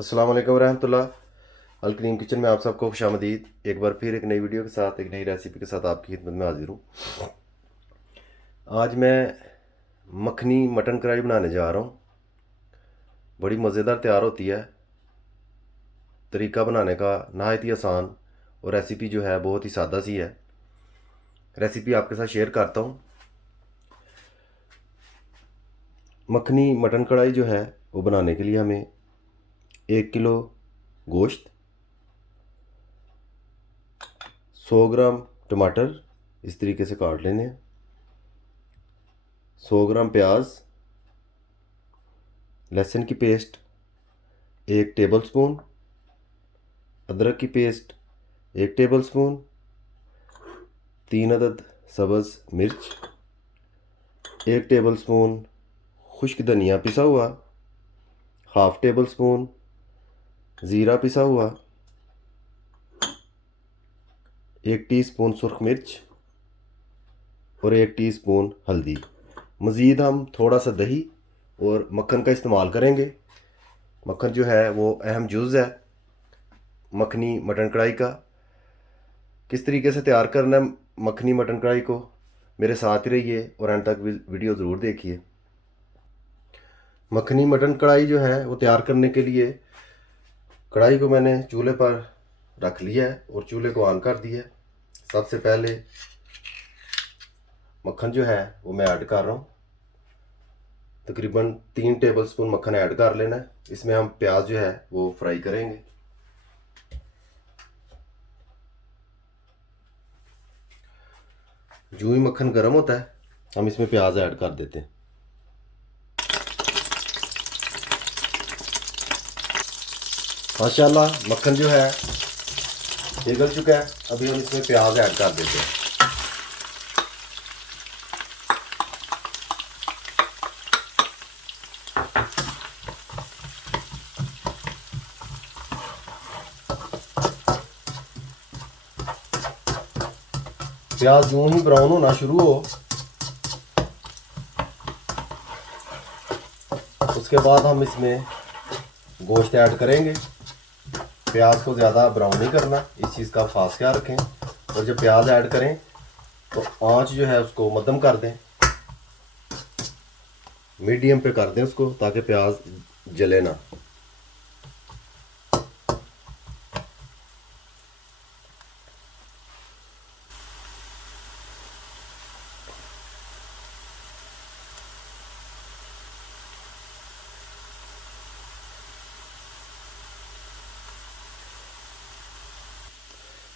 अस्सलाम वालेकुम रहमतुल्लाह। अलकरीम किचन में आप सबको खुशामदीद। एक बार फिर एक नई वीडियो के साथ, एक नई रेसिपी के साथ आपकी खिदमत में हाजिर हूँ। आज मैं मखनी मटन कढ़ाई बनाने जा रहा हूँ। बड़ी मज़ेदार तैयार होती है। तरीका बनाने का नहायत ही आसान और रेसिपी जो है बहुत ही सादा सी है। रेसिपी आपके साथ शेयर करता हूँ। मखनी मटन कढ़ाई जो है वो बनाने के लिए हमें 1 किलो गोश्त, 100 ग्राम टमाटर इस तरीके से काट लेने हैं, 100 ग्राम प्याज, लहसुन की पेस्ट 1 टेबलस्पून, अदरक की पेस्ट 1 टेबलस्पून, 3 अदद सब्ज़ मिर्च, 1 टेबलस्पून खुश्क धनिया पिसा हुआ, हाफ़ टेबलस्पून ज़ीरा पिसा हुआ, 1 टीस्पून सुरख मिर्च और 1 टीस्पून हल्दी। मज़ीद हम थोड़ा सा दही और मक्खन का इस्तेमाल करेंगे। मक्खन जो है वो अहम जुज़ है मखनी मटन कढ़ाई का। किस तरीके से तैयार करना है मखनी मटन कढ़ाई को, मेरे साथ ही रहिए और एंड तक वीडियो ज़रूर देखिए। मखनी मटन कढ़ाई जो है वो तैयार करने के लिए कढ़ाई को मैंने चूल्हे पर रख लिया है और चूल्हे को ऑन कर दिया है। सबसे पहले मक्खन जो है वो मैं ऐड कर रहा हूँ। तकरीबन 3 टेबलस्पून मक्खन ऐड कर लेना है। इसमें हम प्याज जो है वो फ्राई करेंगे। जो ही मक्खन गर्म होता है हम इसमें प्याज ऐड कर देते हैं। माशाल्लाह मक्खन जो है पिघल चुका है। अभी हम इसमें प्याज ऐड कर देते हैं। प्याज यूं ही ब्राउन होना शुरू हो उसके बाद हम इसमें गोश्त ऐड करेंगे। प्याज को ज़्यादा ब्राउन नहीं करना, इस चीज़ का खास ख्याल रखें। और जब प्याज ऐड करें तो आंच जो है उसको मध्यम कर दें, मीडियम पे कर दें उसको, ताकि प्याज जले ना।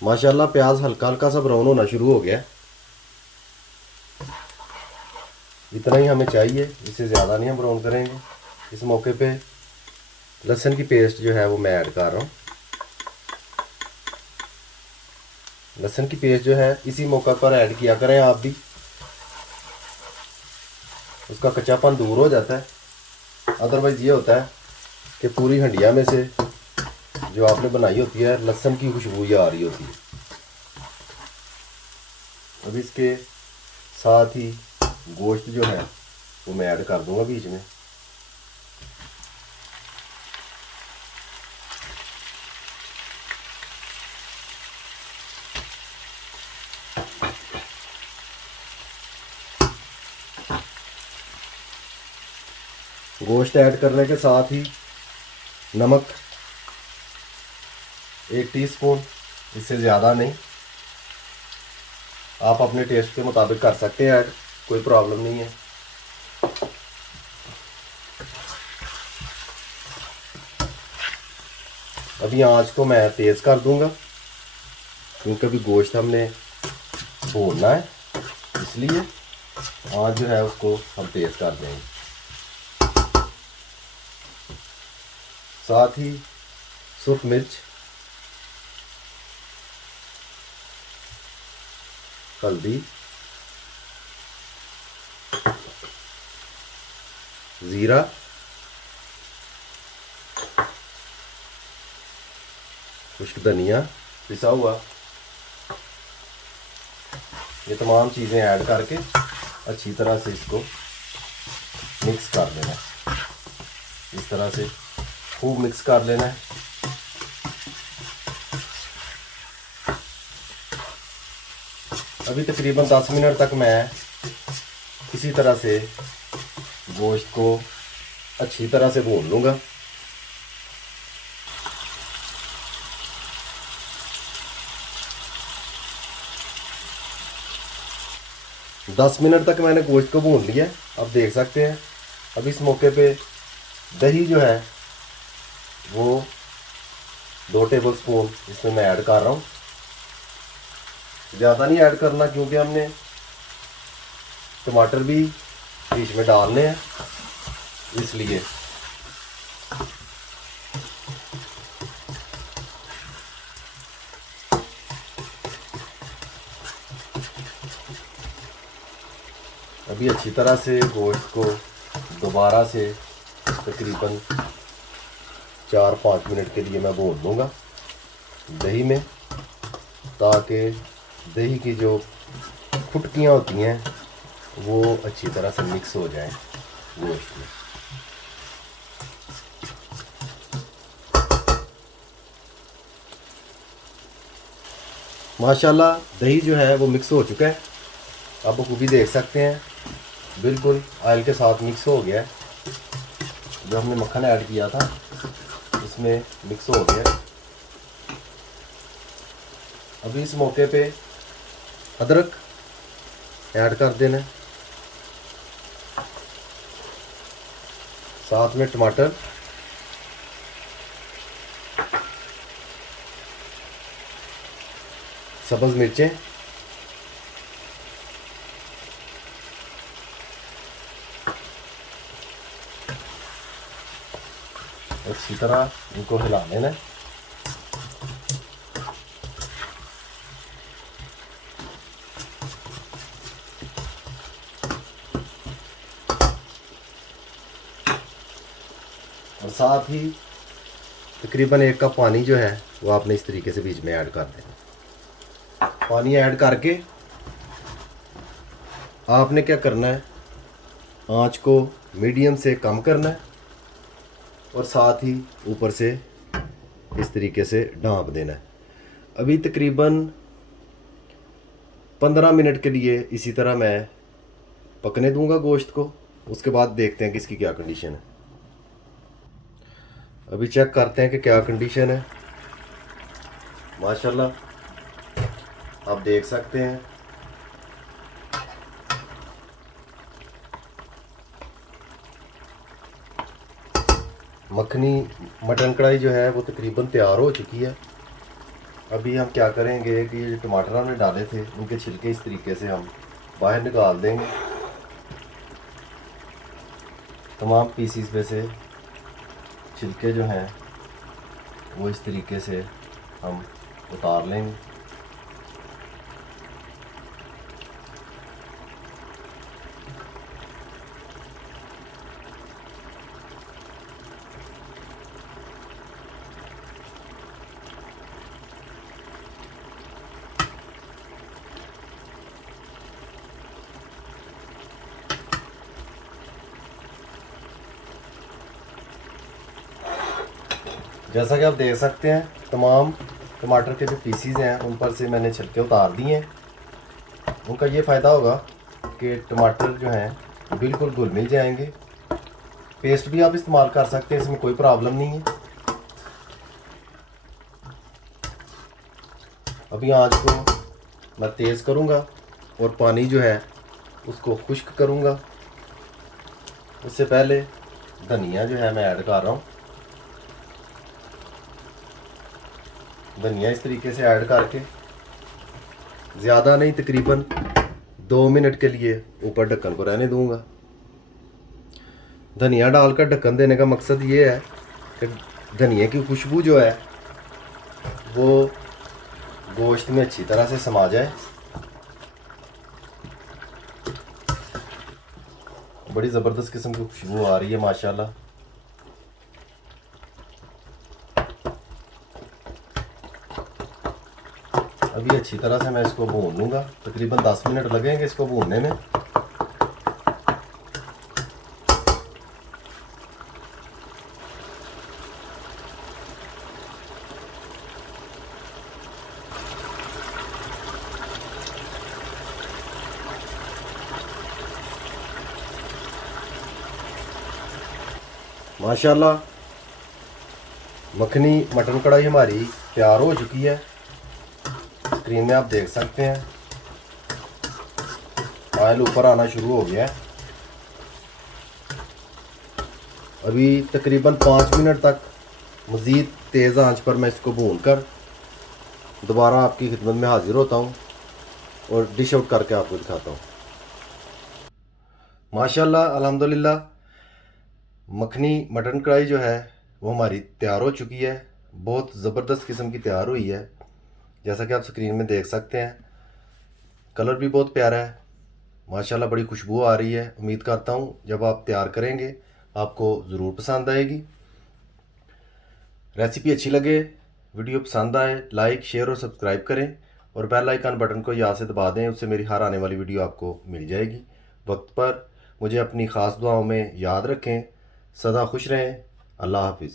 माशाल्लाह प्याज हल्का हल्का सा ब्राउन होना शुरू हो गया। इतना ही हमें चाहिए, इससे ज़्यादा नहीं हम ब्राउन करेंगे। इस मौके पे लहसुन की पेस्ट जो है वो मैं ऐड कर रहा हूँ। लहसुन की पेस्ट जो है इसी मौके पर ऐड किया करें आप भी, उसका कच्चापन दूर हो जाता है। अदरवाइज़ ये होता है कि पूरी हंडिया में से जो आपने बनाई होती है लहसुन की खुशबू आ रही होती है। अब इसके साथ ही गोश्त जो है वो मैं ऐड कर दूंगा बीच में। गोश्त ऐड करने के साथ ही नमक 1 टीस्पून, इससे ज़्यादा नहीं। आप अपने टेस्ट के मुताबिक कर सकते हैं ऐड, कोई प्रॉब्लम नहीं है। अभी आंच को मैं तेज़ कर दूंगा क्योंकि अभी गोश्त हमने भूनना है, इसलिए आंच जो है उसको हम तेज़ कर देंगे। साथ ही सूख मिर्च, हल्दी, ज़ीरा, खुश्क धनिया पिसा हुआ, ये तमाम चीज़ें ऐड करके अच्छी तरह से इसको मिक्स कर देना। इस तरह से खूब मिक्स कर लेना है। अभी तकरीबन 10 मिनट तक मैं इसी तरह से गोश्त को अच्छी तरह से भून लूँगा। दस मिनट तक मैंने गोश्त को भून लिया। अब देख सकते हैं। अब इस मौके पे दही जो है वो 2 टेबल स्पून इसमें मैं ऐड कर रहा हूँ। ज़्यादा नहीं ऐड करना क्योंकि हमने टमाटर भी बीच में डालने हैं, इसलिए। अभी अच्छी तरह से गोश्त को दोबारा से तकरीबन 4-5 मिनट के लिए मैं भून लूँगा दही में, ताकि दही की जो फुटकियाँ होती हैं वो अच्छी तरह से मिक्स हो जाएं गोश्त में। माशाल्लाह दही जो है वो मिक्स हो चुका है। आप वो भी देख सकते हैं बिल्कुल ऑयल के साथ मिक्स हो गया है। जो हमने मक्खन ऐड किया था इसमें मिक्स हो गया। अभी इस मौके पे अदरक ऐड कर देना, साथ में टमाटर, सब्ज़ मिर्चें, अच्छी तरह इनको हिला लेना है। और साथ ही तकरीबन 1 कप पानी जो है वो आपने इस तरीके से बीच में ऐड कर देना। पानी ऐड करके आपने क्या करना है, आंच को मीडियम से कम करना है और साथ ही ऊपर से इस तरीके से ढाँप देना है। अभी तकरीबन 15 मिनट के लिए इसी तरह मैं पकने दूंगा गोश्त को। उसके बाद देखते हैं कि इसकी क्या कंडीशन है। अभी चेक करते हैं कि क्या कंडीशन है। माशाल्लाह आप देख सकते हैं मखनी मटन कढ़ाई जो है वो तकरीबन तैयार हो चुकी है। अभी हम क्या करेंगे कि ये जो टमाटर हमने डाले थे उनके छिलके इस तरीके से हम बाहर निकाल देंगे। तमाम पीसीस पे से छिलके जो हैं वो इस तरीके से हम उतार लेंगे। जैसा कि आप देख सकते हैं तमाम टमाटर के जो पीसीज हैं उन पर से मैंने छिलके उतार दिए हैं। उनका ये फ़ायदा होगा कि टमाटर जो हैं बिल्कुल घुल मिल जाएंगे। पेस्ट भी आप इस्तेमाल कर सकते हैं, इसमें कोई प्रॉब्लम नहीं है। अभी आंच को मैं तेज़ करूँगा और पानी जो है उसको खुश्क करूँगा। उससे पहले धनिया जो है मैं ऐड कर रहा हूँ। धनिया इस तरीके से ऐड करके ज़्यादा नहीं, तकरीबन 2 मिनट के लिए ऊपर ढक्कन को रहने दूंगा। धनिया डालकर ढक्कन देने का मकसद ये है कि धनिया की खुशबू जो है वो गोश्त में अच्छी तरह से समा जाए। बड़ी ज़बरदस्त किस्म की खुशबू आ रही है माशाल्लाह। अभी अच्छी तरह से मैं इसको भून लूँगा। तकरीबन 10 मिनट लगेंगे इसको भूनने में। माशाल्लाह मखनी मटन कढ़ाई हमारी तैयार हो चुकी है। स्क्रीन में आप देख सकते हैं ऑयल ऊपर आना शुरू हो गया है। अभी तकरीबन 5 मिनट तक मज़ीद तेज़ आंच पर मैं इसको भूनकर दोबारा आपकी खिदमत में हाजिर होता हूँ और डिश आउट करके आपको दिखाता हूँ। माशाल्लाह अल्हम्दुलिल्लाह मखनी मटन कढ़ाई जो है वो हमारी तैयार हो चुकी है। बहुत ज़बरदस्त किस्म की तैयार हुई है, जैसा कि आप स्क्रीन में देख सकते हैं। कलर भी बहुत प्यारा है माशाल्लाह, बड़ी खुशबू आ रही है। उम्मीद करता हूँ जब आप तैयार करेंगे आपको ज़रूर पसंद आएगी। रेसिपी अच्छी लगे, वीडियो पसंद आए, लाइक शेयर और सब्सक्राइब करें और बेल आइकन बटन को यहाँ से दबा दें, उससे मेरी हर आने वाली वीडियो आपको मिल जाएगी वक्त पर। मुझे अपनी ख़ास दुआओं में याद रखें। सदा खुश रहें। अल्लाह हाफिज़।